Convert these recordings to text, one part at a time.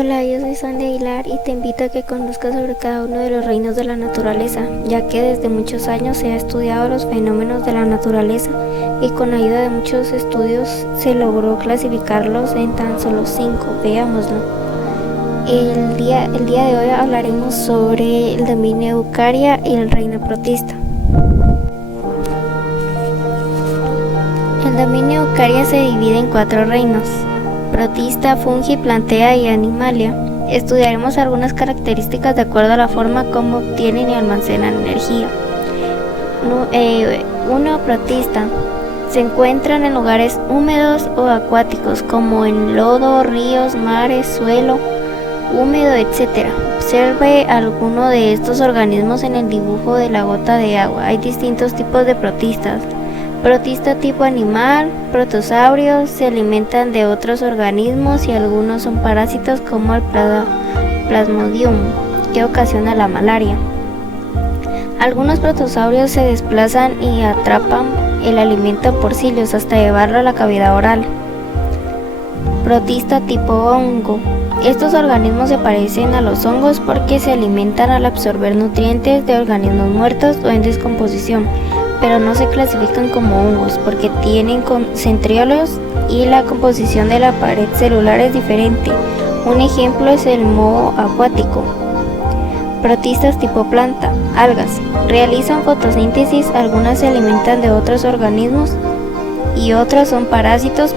Hola, yo soy Sandy Aguilar y te invito a que conozcas sobre cada uno de los reinos de la naturaleza, ya que desde muchos años se ha estudiado los fenómenos de la naturaleza y con ayuda de muchos estudios se logró clasificarlos en tan solo 5. Veámoslo. El día de hoy hablaremos sobre el dominio Eucaria y el reino protista. El dominio Eucaria se divide en 4 reinos: Protista, Fungi, Plantea y Animalia. Estudiaremos algunas características de acuerdo a la forma como obtienen y almacenan energía. 1. Protista. Se encuentran en lugares húmedos o acuáticos, como en lodo, ríos, mares, suelo húmedo, etc. Observe alguno de estos organismos en el dibujo de la gota de agua. Hay distintos tipos de protistas. Protista tipo animal: protosaurios se alimentan de otros organismos y algunos son parásitos, como el Plasmodium, que ocasiona la malaria. Algunos protosaurios se desplazan y atrapan el alimento por cilios hasta llevarlo a la cavidad oral. Protista tipo hongo. Estos organismos se parecen a los hongos porque se alimentan al absorber nutrientes de organismos muertos o en descomposición, pero no se clasifican como hongos porque tienen centriolos y la composición de la pared celular es diferente. Un ejemplo es el moho acuático. Protistas tipo planta: algas. Realizan fotosíntesis, algunas se alimentan de otros organismos y otras son parásitos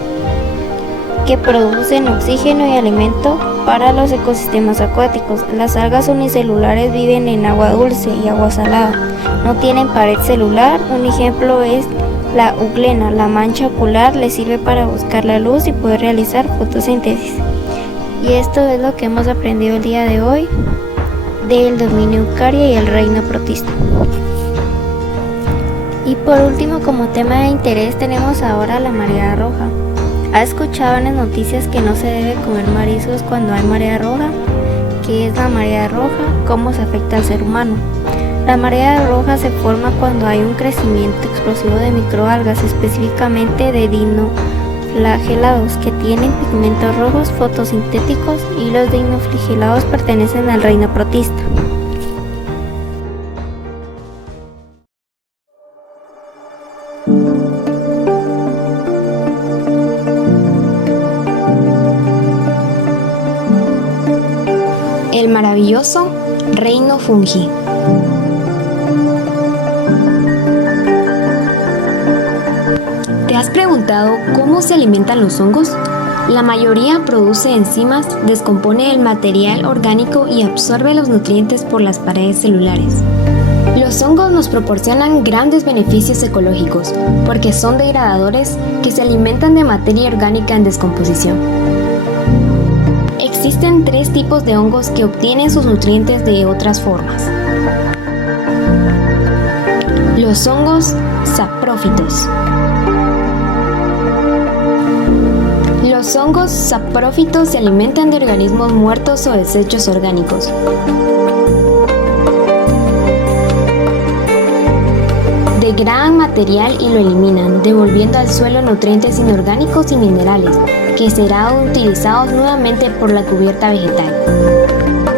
que producen oxígeno y alimento para los ecosistemas acuáticos. Las algas unicelulares viven en agua dulce y agua salada. No tienen pared celular. Un ejemplo es la euglena. La mancha ocular le sirve para buscar la luz y poder realizar fotosíntesis. Y esto es lo que hemos aprendido el día de hoy del dominio Eucaria y el reino protista. Y por último, como tema de interés, tenemos ahora la marea roja. ¿Ha escuchado en las noticias que no se debe comer mariscos cuando hay marea roja? ¿Qué es la marea roja? ¿Cómo se afecta al ser humano? La marea roja se forma cuando hay un crecimiento explosivo de microalgas, específicamente de dinoflagelados, que tienen pigmentos rojos fotosintéticos, y los dinoflagelados pertenecen al reino protista. El maravilloso reino fungi. ¿Te has preguntado cómo se alimentan los hongos? La mayoría produce enzimas, descompone el material orgánico y absorbe los nutrientes por las paredes celulares. Los hongos nos proporcionan grandes beneficios ecológicos porque son degradadores que se alimentan de materia orgánica en descomposición. Existen 3 tipos de hongos que obtienen sus nutrientes de otras formas. Los hongos saprófitos. Los hongos saprófitos se alimentan de organismos muertos o desechos orgánicos. Degradan material y lo eliminan, devolviendo al suelo nutrientes inorgánicos y minerales, que serán utilizados nuevamente por la cubierta vegetal.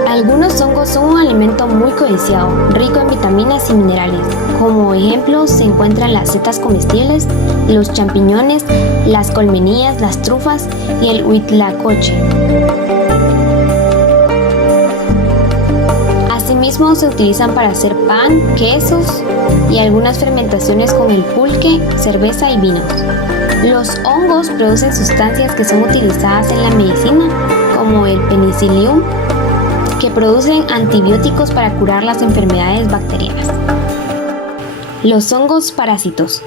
Algunos hongos son un alimento muy codiciado, rico en vitaminas y minerales. Como ejemplos se encuentran las setas comestibles, los champiñones, las colmenillas, las trufas y el huitlacoche. Asimismo se utilizan para hacer pan, quesos y algunas fermentaciones con el pulque, cerveza y vinos. Los hongos producen sustancias que son utilizadas en la medicina, como el penicillium, que producen antibióticos para curar las enfermedades bacterianas. Los hongos parásitos.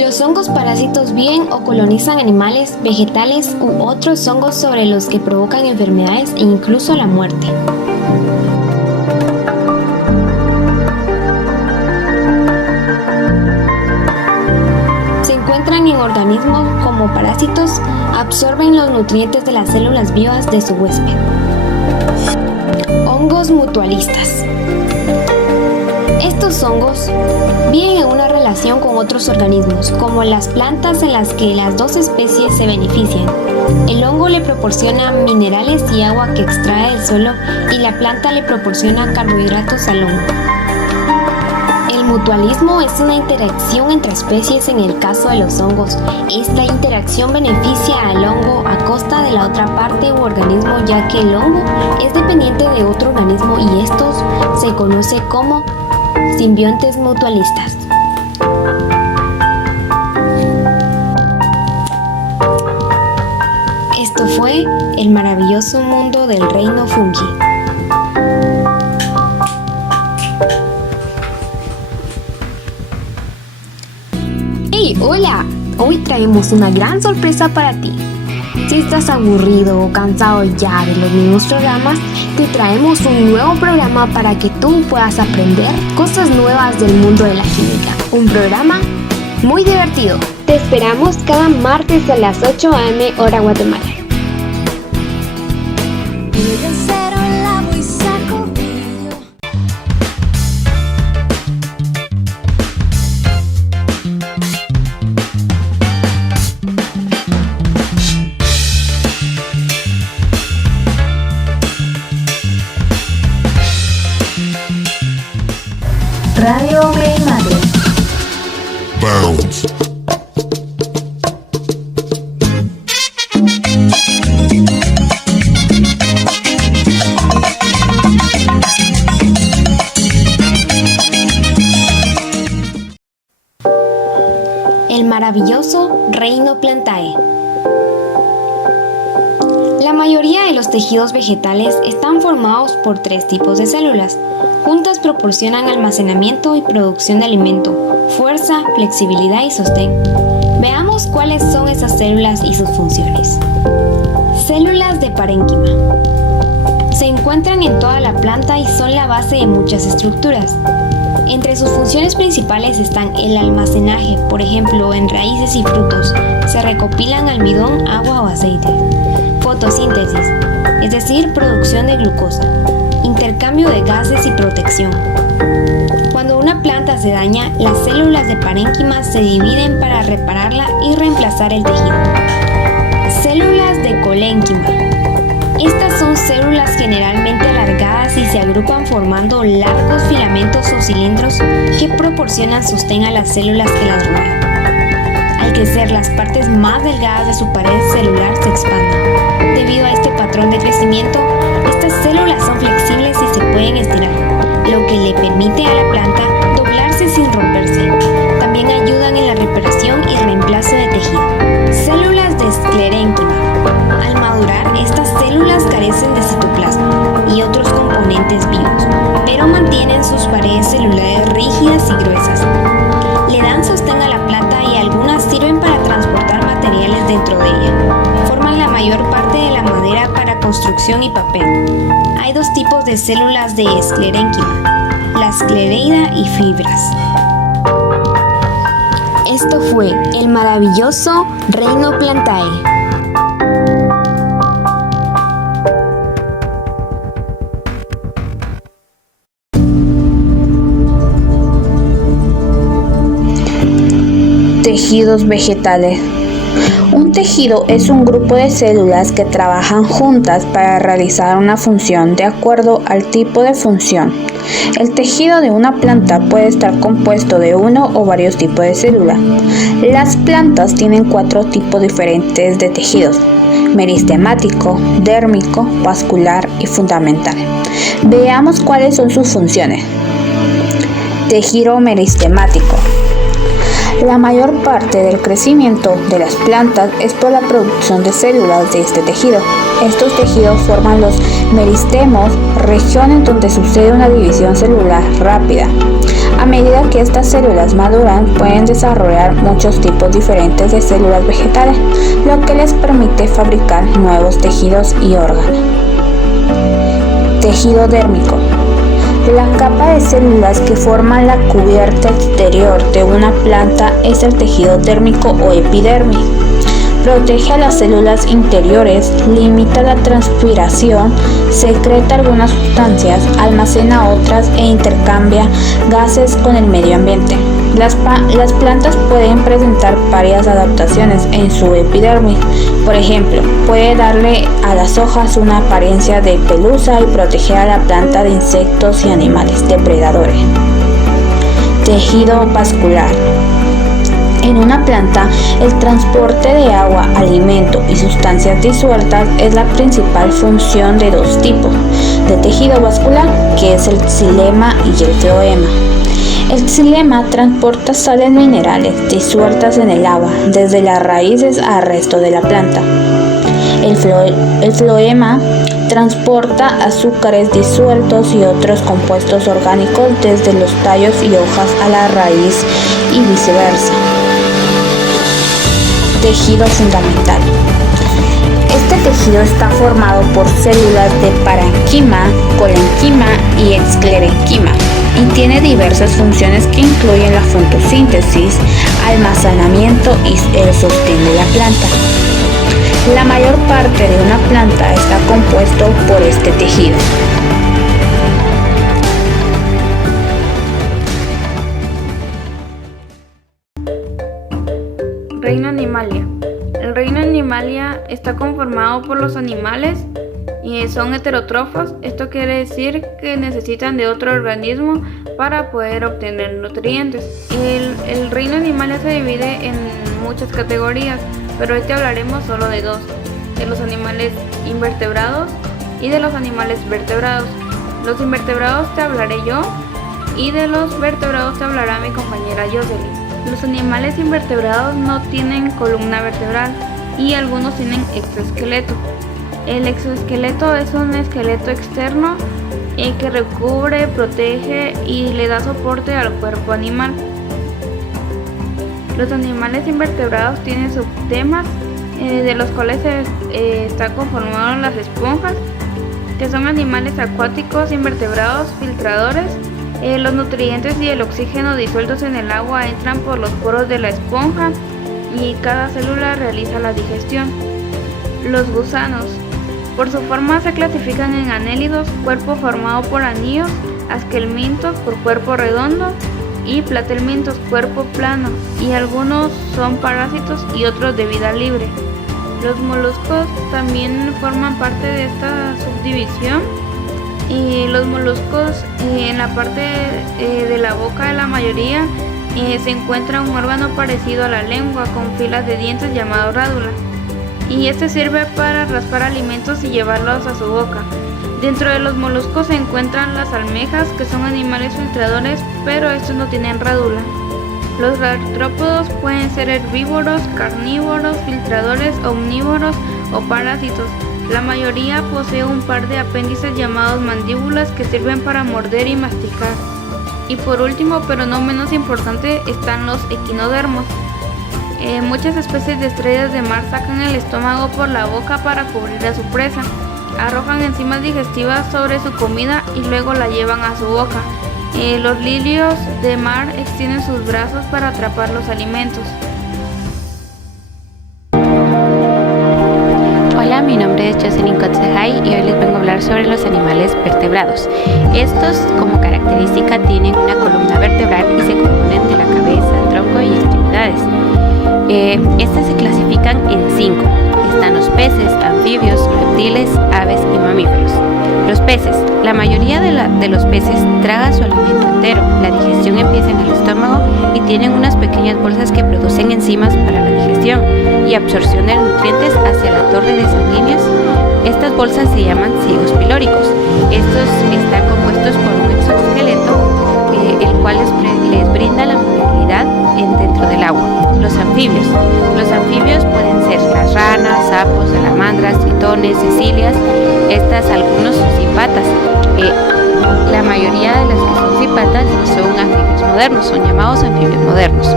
Los hongos parásitos viven o colonizan animales, vegetales u otros hongos sobre los que provocan enfermedades e incluso la muerte. En organismos como parásitos, absorben los nutrientes de las células vivas de su huésped. Hongos mutualistas. Estos hongos viven en una relación con otros organismos, como las plantas en las que las dos especies se benefician. El hongo le proporciona minerales y agua que extrae del suelo y la planta le proporciona carbohidratos al hongo. El mutualismo es una interacción entre especies en el caso de los hongos. Esta interacción beneficia al hongo a costa de la otra parte u organismo, ya que el hongo es dependiente de otro organismo y estos se conoce como simbiontes mutualistas. Esto fue el maravilloso mundo del reino fungi. ¡Hey, hola! Hoy traemos una gran sorpresa para ti. Si estás aburrido o cansado ya de los mismos programas, te traemos un nuevo programa para que tú puedas aprender cosas nuevas del mundo de la química. Un programa muy divertido. Te esperamos cada martes a las 8 a.m. hora Guatemala. Radio Hombre y Madre. Bounce. El maravilloso reino Plantae. La mayoría de los tejidos vegetales están formados por 3 tipos de células. Juntas proporcionan almacenamiento y producción de alimento, fuerza, flexibilidad y sostén. Veamos cuáles son esas células y sus funciones. Células de parénquima. Se encuentran en toda la planta y son la base de muchas estructuras. Entre sus funciones principales están el almacenaje, por ejemplo, en raíces y frutos. Se recopilan almidón, agua o aceite. Fotosíntesis, es decir, producción de glucosa. Intercambio de gases y protección. Cuando una planta se daña, las células de parénquima se dividen para repararla y reemplazar el tejido. Células de colénquima. Estas son células generalmente alargadas y se agrupan formando largos filamentos o cilindros que proporcionan sostén a las células que las rodean. Al crecer, las partes más delgadas de su pared celular se expanden. Debido a este patrón de crecimiento, estas células son flexibles y se pueden estirar, lo que le permite a la planta doblarse sin romperse. También ayudan en la reparación y reemplazo de tejido. Células de esclerénquima. Al madurar, estas células carecen de citoplasma y otros componentes vivos, pero mantienen sus paredes celulares rígidas y gruesas. Le dan sostén a la planta y algunas sirven para transportar materiales dentro de ella. Forman la mayor parte de la madera para construcción y papel. Hay 2 tipos de células de esclerénquima, la esclereida y fibras. Esto fue el maravilloso reino Plantae. Tejidos vegetales. Un tejido es un grupo de células que trabajan juntas para realizar una función de acuerdo al tipo de función. El tejido de una planta puede estar compuesto de uno o varios tipos de células. Las plantas tienen 4 tipos diferentes de tejidos: meristemático, dérmico, vascular y fundamental. Veamos cuáles son sus funciones. Tejido meristemático. La mayor parte del crecimiento de las plantas es por la producción de células de este tejido. Estos tejidos forman los meristemos, regiones donde sucede una división celular rápida. A medida que estas células maduran, pueden desarrollar muchos tipos diferentes de células vegetales, lo que les permite fabricar nuevos tejidos y órganos. Tejido dérmico. La capa de células que forman la cubierta exterior de una planta es el tejido dérmico o epidermis. Protege a las células interiores, limita la transpiración, secreta algunas sustancias, almacena otras e intercambia gases con el medio ambiente. Las plantas pueden presentar varias adaptaciones en su epidermis. Por ejemplo, puede darle a las hojas una apariencia de pelusa y proteger a la planta de insectos y animales depredadores. Tejido vascular. En una planta, el transporte de agua, alimento y sustancias disueltas es la principal función de dos tipos de tejido vascular, que es el xilema y el floema. El xilema transporta sales minerales disueltas en el agua, desde las raíces al resto de la planta. El floema transporta azúcares disueltos y otros compuestos orgánicos desde los tallos y hojas a la raíz y viceversa. Tejido fundamental. Este tejido está formado por células de parenquima, colenquima y esclerenquima y tiene diversas funciones que incluyen la fotosíntesis, almacenamiento y el sostén de la planta. La mayor parte de una planta está compuesto por este tejido. Reino Animalia. El reino Animalia está conformado por los animales y son heterótrofos. Esto quiere decir que necesitan de otro organismo para poder obtener nutrientes. El reino Animalia se divide en muchas categorías, pero hoy te hablaremos solo de dos: de los animales invertebrados y de los animales vertebrados. Los invertebrados te hablaré yo y de los vertebrados te hablará mi compañera Jocelyn. Los animales invertebrados no tienen columna vertebral y algunos tienen exoesqueleto. El exoesqueleto es un esqueleto externo que recubre, protege y le da soporte al cuerpo animal. Los animales invertebrados tienen subtemas, de los cuales están conformados las esponjas, que son animales acuáticos invertebrados filtradores. Los nutrientes y el oxígeno disueltos en el agua entran por los poros de la esponja y cada célula realiza la digestión. Los gusanos, por su forma, se clasifican en anélidos, cuerpo formado por anillos, asquelmintos por cuerpo redondo y platelmintos, cuerpo plano, y algunos son parásitos y otros de vida libre. Los moluscos también forman parte de esta subdivisión. Y los moluscos, en la parte de la boca de la mayoría se encuentra un órgano parecido a la lengua con filas de dientes llamado rádula, y este sirve para raspar alimentos y llevarlos a su boca. Dentro de los moluscos se encuentran las almejas, que son animales filtradores, pero estos no tienen rádula. Los artrópodos pueden ser herbívoros, carnívoros, filtradores, omnívoros o parásitos. La mayoría posee un par de apéndices llamados mandíbulas que sirven para morder y masticar. Y por último, pero no menos importante, están los equinodermos. Muchas especies de estrellas de mar sacan el estómago por la boca para cubrir a su presa. Arrojan enzimas digestivas sobre su comida y luego la llevan a su boca. Los lirios de mar extienden sus brazos para atrapar los alimentos. Hola, mi nombre es Jocelyn Kotzehai y hoy les vengo a hablar sobre los animales vertebrados. Estos, como característica, tienen una columna vertebral y se componen de la cabeza, tronco y extremidades. Estas se clasifican en 5. Están los peces, anfibios, reptiles, aves y mamíferos. Los peces. La mayoría de los peces traga su alimento entero. La digestión empieza en el estómago y tienen unas pequeñas bolsas que producen enzimas para la digestión y absorción de nutrientes hacia la torre de sanguíneos. Estas bolsas se llaman cilios pilóricos. Estos están compuestos por un exoesqueleto, el cual les brinda la movilidad dentro del agua. Los anfibios. Los anfibios pueden ser las ranas, sapos, salamandras, tritones, cecilias. Estas algunos son sin patas. La mayoría de las que son sin patas son anfibios modernos, son llamados anfibios modernos,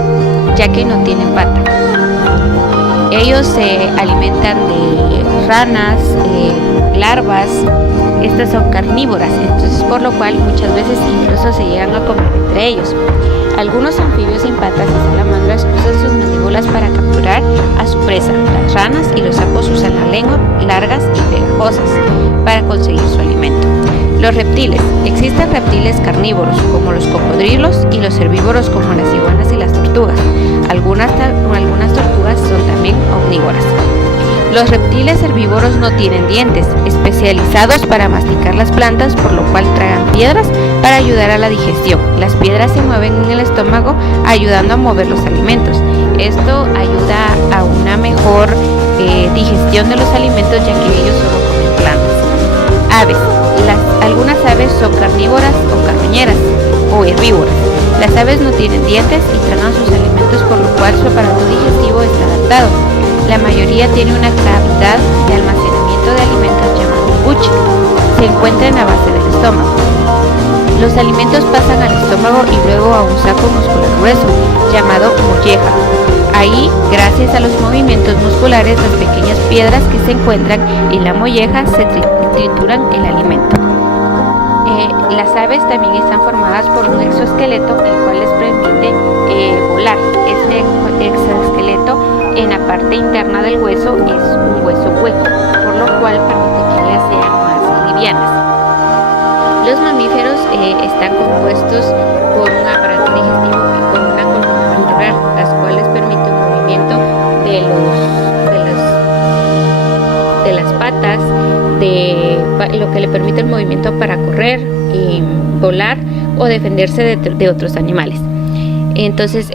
ya que no tienen pata. Ellos se alimentan de ranas, larvas. Estas son carnívoras, entonces por lo cual muchas veces incluso se llegan a comer entre ellos. Algunos anfibios sin patas y salamandras usan sus mandíbulas para capturar a su presa, la las ranas y los sapos usan la lengua largas y pegajosas para conseguir su alimento. Los reptiles. Existen reptiles carnívoros como los cocodrilos y los herbívoros como las iguanas y las tortugas. Algunas tortugas son también omnívoras. Los reptiles herbívoros no tienen dientes, especializados para masticar las plantas, por lo cual tragan piedras para ayudar a la digestión. Las piedras se mueven en el estómago, ayudando a mover los alimentos. Esto ayuda a una mejor digestión de los alimentos, ya que ellos solo comen plantas. Aves. Algunas aves son carnívoras o carroñeras o herbívoras. Las aves no tienen dientes y tragan sus alimentos, por lo cual su aparato digestivo está adaptado. La mayoría tiene una cavidad de almacenamiento de alimentos llamado buche. Se encuentra en la base del estómago. Los alimentos pasan al estómago y luego a un saco muscular grueso llamado molleja. Ahí, gracias a los movimientos musculares, las pequeñas piedras que se encuentran en la molleja se trituran el alimento. Las aves también están formadas por un exoesqueleto, el cual les permite volar. Este exoesqueleto en la parte interna del hueso es un hueso hueco, por lo cual permite que ellas sean más livianas. Los mamíferos están compuestos por un aparato digestivo y por una columna vertebral, las cuales permiten un movimiento de las patas, lo que le permite el movimiento para correr y volar o defenderse de otros animales. Entonces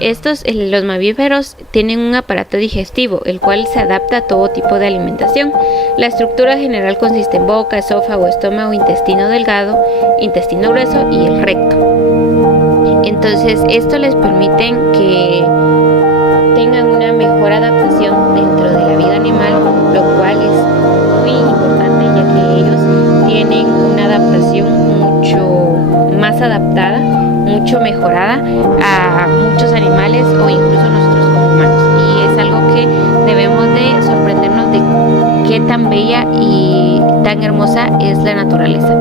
los mamíferos tienen un aparato digestivo, el cual se adapta a todo tipo de alimentación. La estructura general consiste en boca, esófago, estómago, intestino delgado, intestino grueso y el recto. Entonces esto les permite que tengan una mejor adaptación dentro de la vida animal, lo cual es muy importante, ya que ellos tienen una adaptación mucho más adaptada, mucho mejorada a muchos animales o incluso nosotros como humanos, y es algo que debemos de sorprendernos de qué tan bella y tan hermosa es la naturaleza.